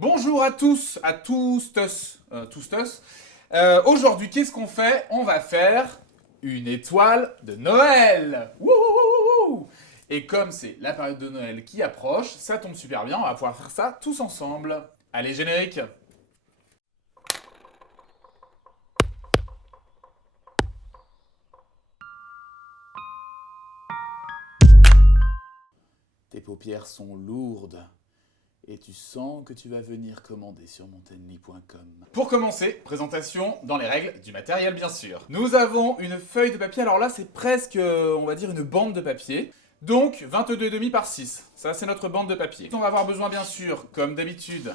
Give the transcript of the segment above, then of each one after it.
Bonjour à tous. Aujourd'hui, qu'est-ce qu'on fait? On va faire une étoile de Noël. Wouhouhouhou. Et comme c'est la période de Noël qui approche, ça tombe super bien, on va pouvoir faire ça tous ensemble. Allez, générique. Tes paupières sont lourdes. Et tu sens que tu vas venir commander sur montenly.com. Pour commencer, présentation dans les règles du matériel bien sûr. Nous avons une feuille de papier, alors là c'est presque, on va dire une bande de papier. Donc 22,5 par 6, ça c'est notre bande de papier. On va avoir besoin bien sûr, comme d'habitude,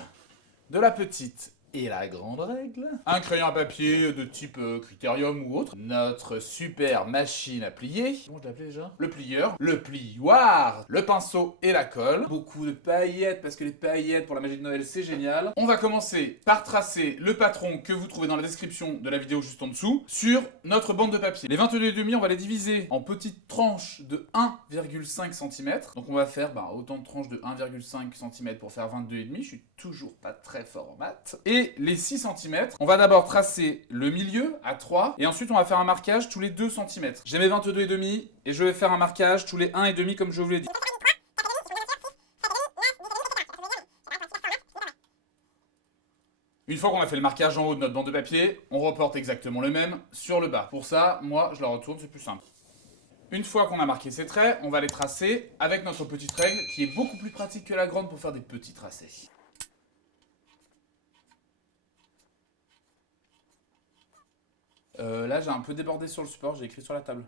de la petite et la grande règle. Un crayon à papier de type Critérium ou autre. Notre super machine à plier. Comment je l'appelais déjà? Le plieur. Le plioir. Le pinceau et la colle. Beaucoup de paillettes parce que les paillettes pour la magie de Noël c'est génial. On va commencer par tracer le patron que vous trouvez dans la description de la vidéo juste en dessous sur notre bande de papier. Les 22,5 on va les diviser en petites tranches de 1,5 cm. Donc on va faire autant de tranches de 1,5 cm pour faire 22,5. Je suis toujours pas très fort en maths. Et les 6 cm, on va d'abord tracer le milieu à 3 et ensuite on va faire un marquage tous les 2 cm. J'ai mes 22,5 et je vais faire un marquage tous les 1,5 comme je vous l'ai dit. Une fois qu'on a fait le marquage en haut de notre bande de papier, on reporte exactement le même sur le bas. Pour ça, moi je la retourne, c'est plus simple. Une fois qu'on a marqué ces traits, on va les tracer avec notre petite règle qui est beaucoup plus pratique que la grande pour faire des petits tracés. Là, j'ai un peu débordé sur le support, j'ai écrit sur la table.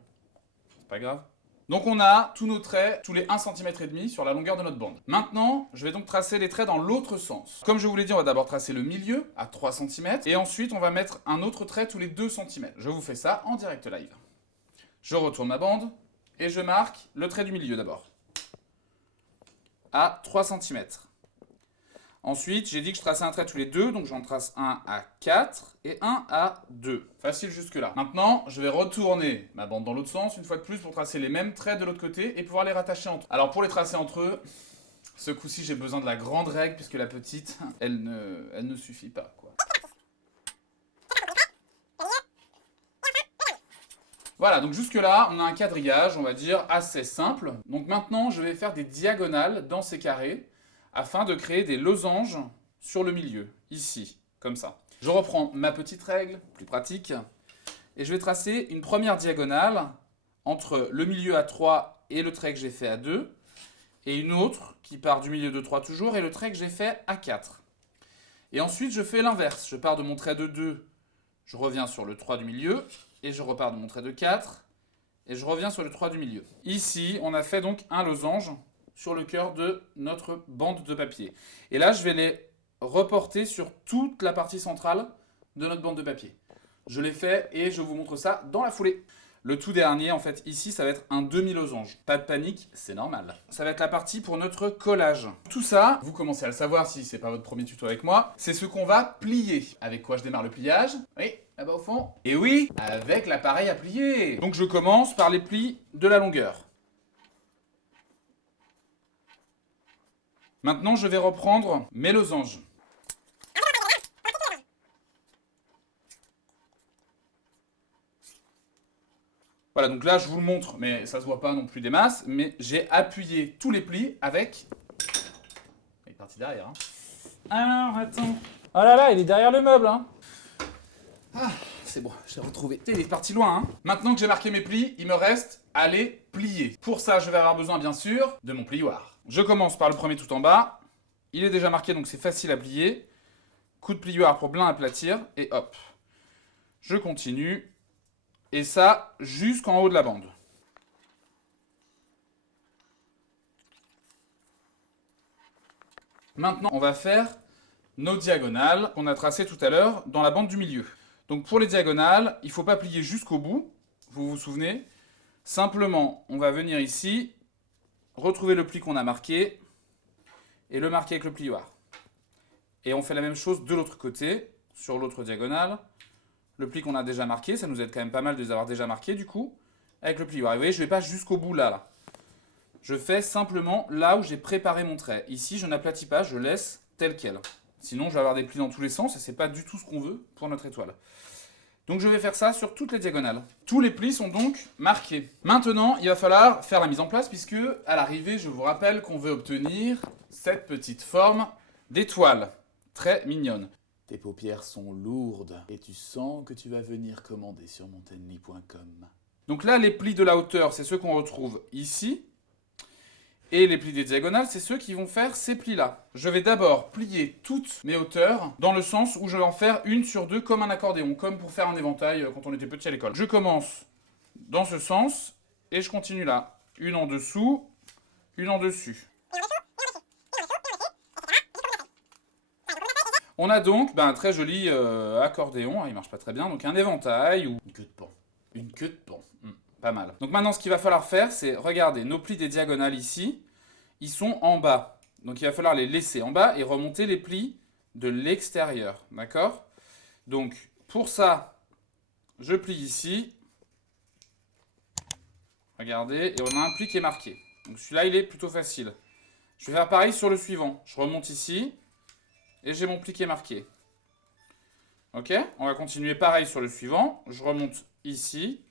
C'est pas grave. Donc on a tous nos traits, tous les 1,5 cm sur la longueur de notre bande. Maintenant, je vais donc tracer les traits dans l'autre sens. Comme je vous l'ai dit, on va d'abord tracer le milieu à 3 cm, et ensuite on va mettre un autre trait tous les 2 cm. Je vous fais ça en direct live. Je retourne ma bande, et je marque le trait du milieu d'abord. À 3 cm. Ensuite, j'ai dit que je traçais un trait tous les deux, donc j'en trace un à 4 et un à 2. Facile jusque-là. Maintenant, je vais retourner ma bande dans l'autre sens, une fois de plus, pour tracer les mêmes traits de l'autre côté et pouvoir les rattacher entre eux. Alors pour les tracer entre eux, ce coup-ci, j'ai besoin de la grande règle, puisque la petite, elle ne suffit pas, quoi. Voilà, donc jusque-là, on a un quadrillage, on va dire, assez simple. Donc maintenant, je vais faire des diagonales dans ces carrés, afin de créer des losanges sur le milieu, ici, comme ça. Je reprends ma petite règle, plus pratique, et je vais tracer une première diagonale entre le milieu à 3 et le trait que j'ai fait à 2, et une autre qui part du milieu de 3 toujours, et le trait que j'ai fait à 4. Et ensuite, je fais l'inverse. Je pars de mon trait de 2, je reviens sur le 3 du milieu, et je repars de mon trait de 4, et je reviens sur le 3 du milieu. Ici, on a fait donc un losange sur le cœur de notre bande de papier. Et là, je vais les reporter sur toute la partie centrale de notre bande de papier. Je l'ai fait et je vous montre ça dans la foulée. Le tout dernier, en fait, ici, ça va être un demi-losange. Pas de panique, c'est normal. Ça va être la partie pour notre collage. Tout ça, vous commencez à le savoir si c'est pas votre premier tuto avec moi, c'est ce qu'on va plier. Avec quoi je démarre le pliage? Oui, là-bas au fond. Et oui, avec l'appareil à plier. Donc je commence par les plis de la longueur. Maintenant, je vais reprendre mes losanges. Voilà, donc là, je vous le montre, mais ça se voit pas non plus des masses, mais j'ai appuyé tous les plis avec... Il est parti derrière, hein. Alors, attends. Oh là là, il est derrière le meuble, hein. Ah, c'est bon, je l'ai retrouvé. Il est parti loin, hein. Maintenant que j'ai marqué mes plis, il me reste à les plier. Pour ça, je vais avoir besoin, bien sûr, de mon plioir. Je commence par le premier tout en bas. Il est déjà marqué, donc c'est facile à plier. Coup de plioir pour bien aplatir, et hop. Je continue. Et ça, jusqu'en haut de la bande. Maintenant, on va faire nos diagonales qu'on a tracées tout à l'heure dans la bande du milieu. Donc pour les diagonales, il ne faut pas plier jusqu'au bout, vous vous souvenez. Simplement, on va venir ici, retrouver le pli qu'on a marqué, et le marquer avec le plioir. Et on fait la même chose de l'autre côté, sur l'autre diagonale. Le pli qu'on a déjà marqué, ça nous aide quand même pas mal de les avoir déjà marqués du coup, avec le plioir. Et vous voyez, je ne vais pas jusqu'au bout là. Je fais simplement là où j'ai préparé mon trait. Ici, je n'aplatis pas, je laisse tel quel. Sinon, je vais avoir des plis dans tous les sens et c'est pas du tout ce qu'on veut pour notre étoile. Donc je vais faire ça sur toutes les diagonales. Tous les plis sont donc marqués. Maintenant, il va falloir faire la mise en place puisque à l'arrivée, je vous rappelle qu'on veut obtenir cette petite forme d'étoile. Très mignonne. Tes paupières sont lourdes et tu sens que tu vas venir commander sur montenly.com. Donc là, les plis de la hauteur, c'est ceux qu'on retrouve ici. Et les plis des diagonales, c'est ceux qui vont faire ces plis-là. Je vais d'abord plier toutes mes hauteurs dans le sens où je vais en faire une sur deux comme un accordéon, comme pour faire un éventail quand on était petit à l'école. Je commence dans ce sens et je continue là. Une en dessous, une en dessus. On a donc un très joli accordéon, il marche pas très bien, donc un éventail ou une queue de pan. Une queue de pan. Pas mal. Donc maintenant, ce qu'il va falloir faire, c'est, regardez, nos plis des diagonales ici, ils sont en bas. Donc il va falloir les laisser en bas et remonter les plis de l'extérieur. D'accord? Donc pour ça, je plie ici. Regardez, et on a un pli qui est marqué. Donc celui-là, il est plutôt facile. Je vais faire pareil sur le suivant. Je remonte ici et j'ai mon pli qui est marqué. Ok? On va continuer pareil sur le suivant. Je remonte ici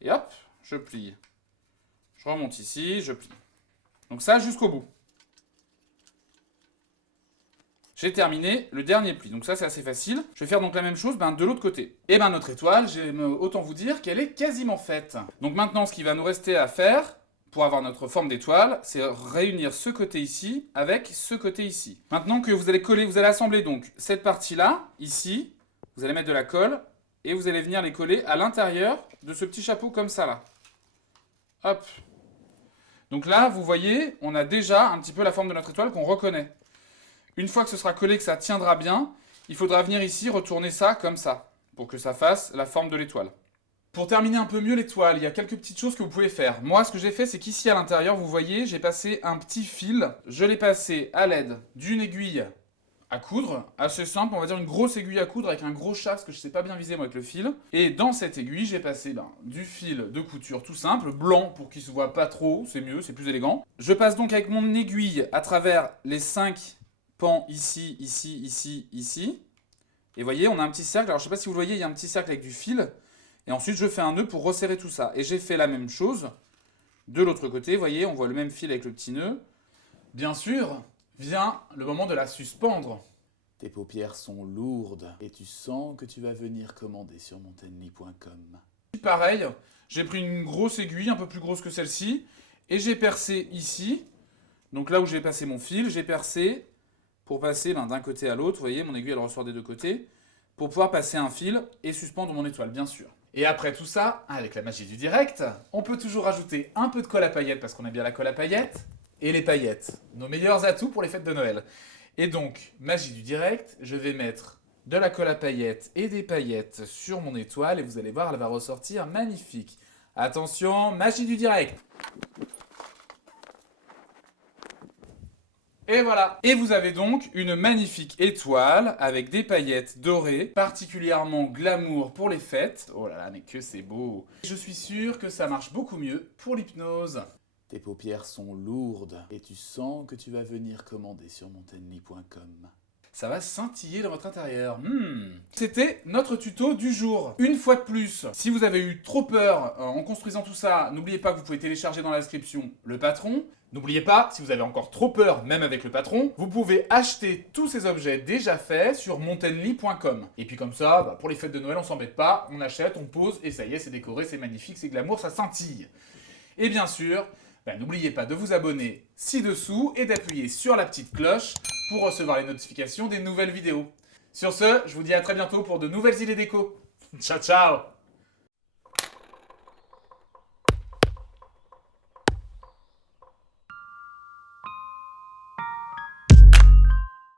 et hop, je plie. Je remonte ici, je plie. Donc ça jusqu'au bout. J'ai terminé le dernier pli. Donc ça, c'est assez facile. Je vais faire donc la même chose de l'autre côté. Et notre étoile, autant vous dire qu'elle est quasiment faite. Donc maintenant, ce qui va nous rester à faire pour avoir notre forme d'étoile, c'est réunir ce côté ici avec ce côté ici. Maintenant que vous allez coller, vous allez assembler donc cette partie-là, ici. Vous allez mettre de la colle et vous allez venir les coller à l'intérieur de ce petit chapeau comme ça là. Hop. Donc là, vous voyez, on a déjà un petit peu la forme de notre étoile qu'on reconnaît. Une fois que ce sera collé, que ça tiendra bien, il faudra venir ici retourner ça comme ça, pour que ça fasse la forme de l'étoile. Pour terminer un peu mieux l'étoile, il y a quelques petites choses que vous pouvez faire. Moi, ce que j'ai fait, c'est qu'ici à l'intérieur, vous voyez, j'ai passé un petit fil. Je l'ai passé à l'aide d'une aiguille à coudre, assez simple, on va dire une grosse aiguille à coudre avec un gros chat, parce que je sais pas bien viser moi avec le fil. Et dans cette aiguille, j'ai passé du fil de couture tout simple, blanc pour qu'il se voit pas trop, c'est mieux, c'est plus élégant. Je passe donc avec mon aiguille à travers les 5 pans ici, ici, ici, ici. Et vous voyez, on a un petit cercle, alors je sais pas si vous le voyez, il y a un petit cercle avec du fil. Et ensuite, je fais un nœud pour resserrer tout ça. Et j'ai fait la même chose de l'autre côté, vous voyez, on voit le même fil avec le petit nœud. Bien sûr, vient le moment de la suspendre. Tes paupières sont lourdes et tu sens que tu vas venir commander sur montenly.com. Pareil, j'ai pris une grosse aiguille, un peu plus grosse que celle-ci, et j'ai percé ici. Donc là où j'ai passé mon fil, j'ai percé pour passer d'un côté à l'autre. Vous voyez, mon aiguille elle ressort des deux côtés, pour pouvoir passer un fil et suspendre mon étoile, bien sûr. Et après tout ça, avec la magie du direct, on peut toujours rajouter un peu de colle à paillettes, parce qu'on aime bien la colle à paillettes, et les paillettes, nos meilleurs atouts pour les fêtes de Noël. Et donc, magie du direct, je vais mettre de la colle à paillettes et des paillettes sur mon étoile, et vous allez voir, elle va ressortir magnifique. Attention, magie du direct. Et voilà. Et vous avez donc une magnifique étoile avec des paillettes dorées, particulièrement glamour pour les fêtes. Oh là là, mais que c'est beau. Je suis sûr que ça marche beaucoup mieux pour l'hypnose. Tes paupières sont lourdes et tu sens que tu vas venir commander sur montenly.com. Ça va scintiller dans votre intérieur. C'était notre tuto du jour. Une fois de plus, si vous avez eu trop peur en construisant tout ça, n'oubliez pas que vous pouvez télécharger dans la description le patron. N'oubliez pas, si vous avez encore trop peur, même avec le patron, vous pouvez acheter tous ces objets déjà faits sur montenly.com. Et puis comme ça, pour les fêtes de Noël, on s'embête pas, on achète, on pose, et ça y est, c'est décoré, c'est magnifique, c'est glamour, ça scintille. Et bien sûr, n'oubliez pas de vous abonner ci-dessous et d'appuyer sur la petite cloche pour recevoir les notifications des nouvelles vidéos. Sur ce, je vous dis à très bientôt pour de nouvelles idées déco. Ciao, ciao!